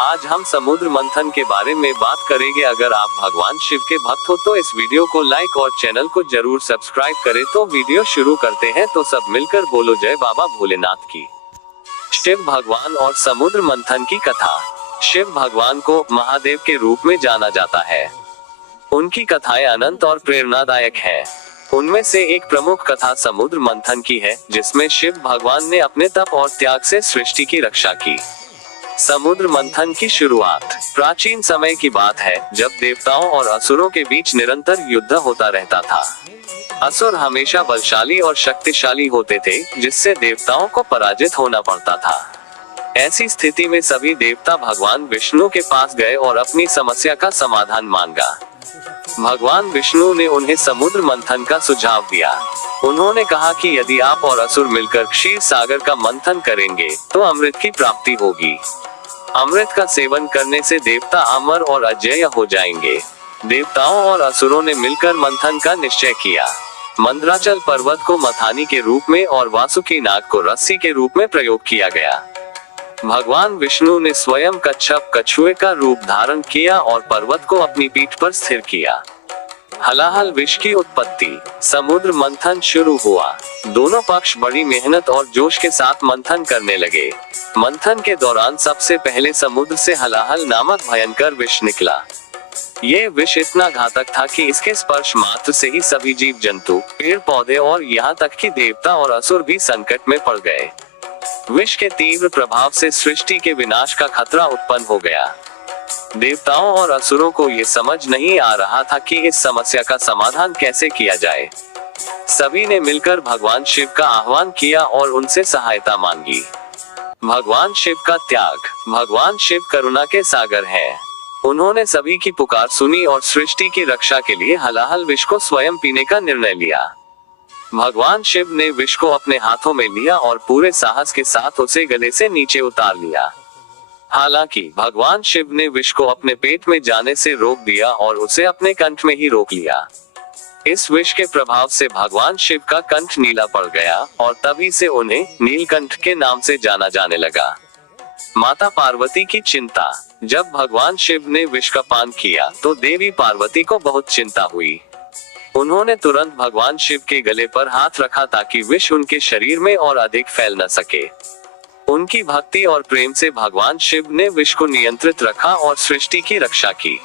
आज हम समुद्र मंथन के बारे में बात करेंगे। अगर आप भगवान शिव के भक्त हो तो इस वीडियो को लाइक और चैनल को जरूर सब्सक्राइब करें। तो वीडियो शुरू करते हैं। तो सब मिलकर बोलो जय बाबा भोलेनाथ की। शिव भगवान और समुद्र मंथन की कथा। शिव भगवान को महादेव के रूप में जाना जाता है। उनकी कथाएं अनंत और प्रेरणादायक हैं। उनमें से एक प्रमुख कथा समुद्र मंथन की है, जिसमें शिव भगवान ने अपने तप और त्याग से सृष्टि की रक्षा की। समुद्र मंथन की शुरुआत प्राचीन समय की बात है, जब देवताओं और असुरों के बीच निरंतर युद्ध होता रहता था। असुर हमेशा बलशाली और शक्तिशाली होते थे, जिससे देवताओं को पराजित होना पड़ता था। ऐसी स्थिति में सभी देवता भगवान विष्णु के पास गए और अपनी समस्या का समाधान मांगा। भगवान विष्णु ने उन्हें समुद्र मंथन का सुझाव दिया। उन्होंने कहा कि यदि आप और असुर मिलकर क्षीर सागर का मंथन करेंगे तो अमृत की प्राप्ति होगी। अमृत का सेवन करने से देवता अमर और अजेय हो जाएंगे। देवताओं और असुरों ने मिलकर मंथन का निश्चय किया। मंदराचल पर्वत को मथानी के रूप में और वासुकी नाग को रस्सी के रूप में प्रयोग किया गया। भगवान विष्णु ने स्वयं कच्छप कछुए का रूप धारण किया और पर्वत को अपनी पीठ पर स्थिर किया। हलाहल विष की उत्पत्ति। समुद्र मंथन शुरू हुआ। दोनों पक्ष बड़ी मेहनत और जोश के साथ मंथन करने लगे। मंथन के दौरान सबसे पहले समुद्र से हलाहल नामक भयंकर विष निकला। ये विष इतना घातक था कि इसके स्पर्श मात्र से ही सभी जीव जंतु, पेड़ पौधे और यहाँ तक कि देवता और असुर भी संकट में पड़ गए। विष के तीव्र प्रभाव से सृष्टि के विनाश का खतरा उत्पन्न हो गया। देवताओं और असुरों को ये समझ नहीं आ रहा था कि इस समस्या का समाधान कैसे किया जाए। सभी ने मिलकर भगवान शिव का आह्वान किया और उनसे सहायता मांगी। भगवान शिव का त्याग। भगवान शिव करुणा के सागर हैं। उन्होंने सभी की पुकार सुनी और सृष्टि की रक्षा के लिए हलाहल विष को स्वयं पीने का निर्णय लिया। भगवान शिव ने विष को अपने हाथों में लिया और पूरे साहस के साथ उसे गले से नीचे उतार लिया। हालांकि भगवान शिव ने विष को अपने पेट में जाने से रोक दिया और उसे अपने कंठ में ही रोक लिया। इस विष के प्रभाव से भगवान शिव का कंठ नीला पड़ गया और तभी से उन्हें नीलकंठ के नाम से जाना जाने लगा। माता पार्वती की चिंता। जब भगवान शिव ने विष का पान किया तो देवी पार्वती को बहुत चिंता हुई। उन्होंने तुरंत भगवान शिव के गले पर हाथ रखा ताकि विष उनके शरीर में और अधिक फैल न सके। उनकी भक्ति और प्रेम से भगवान शिव ने विष को नियंत्रित रखा और सृष्टि की रक्षा की।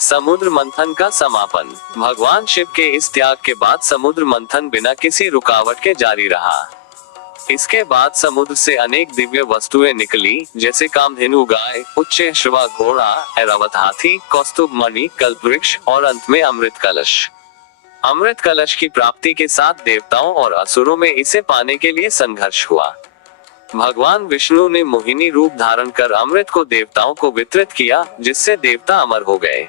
समुद्र मंथन का समापन। भगवान शिव के इस त्याग के बाद समुद्र मंथन बिना किसी रुकावट के जारी रहा। इसके बाद समुद्र से अनेक दिव्य वस्तुएं निकली, जैसे कामधेनु गाय, उच्चैःश्रवा घोड़ा, ऐरावत हाथी, कौस्तुभ मणि, कल्पवृक्ष और अंत में अमृत कलश। अमृत कलश की प्राप्ति के साथ देवताओं और असुरों में इसे पाने के लिए संघर्ष हुआ। भगवान विष्णु ने मोहिनी रूप धारण कर अमृत को देवताओं को वितरित किया, जिससे देवता अमर हो गए।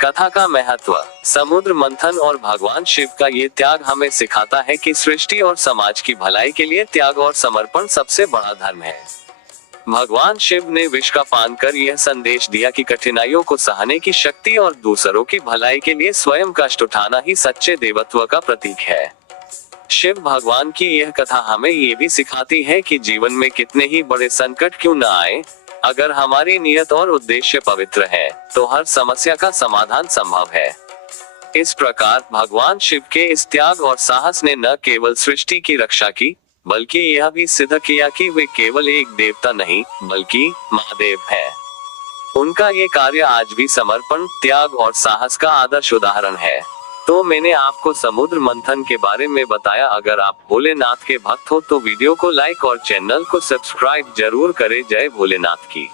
कथा का महत्व। समुद्र मंथन और भगवान शिव का ये त्याग हमें सिखाता है कि सृष्टि और समाज की भलाई के लिए त्याग और समर्पण सबसे बड़ा धर्म है। भगवान शिव ने विष का पान कर यह संदेश दिया कि कठिनाइयों को सहने की शक्ति और दूसरों की भलाई के लिए स्वयं कष्ट उठाना ही सच्चे देवत्व का प्रतीक है। शिव भगवान की यह कथा हमें ये भी सिखाती है कि जीवन में कितने ही बड़े संकट क्यों न आए, अगर हमारी नियत और उद्देश्य पवित्र है तो हर समस्या का समाधान संभव है। इस प्रकार भगवान शिव के इस त्याग और साहस ने न केवल सृष्टि की रक्षा की, बल्कि यह भी सिद्ध किया कि वे केवल एक देवता नहीं बल्कि महादेव है। उनका ये कार्य आज भी समर्पण, त्याग और साहस का आदर्श उदाहरण है। तो मैंने आपको समुद्र मंथन के बारे में बताया। अगर आप भोलेनाथ के भक्त हो तो वीडियो को लाइक और चैनल को सब्सक्राइब जरूर करें। जय भोलेनाथ की।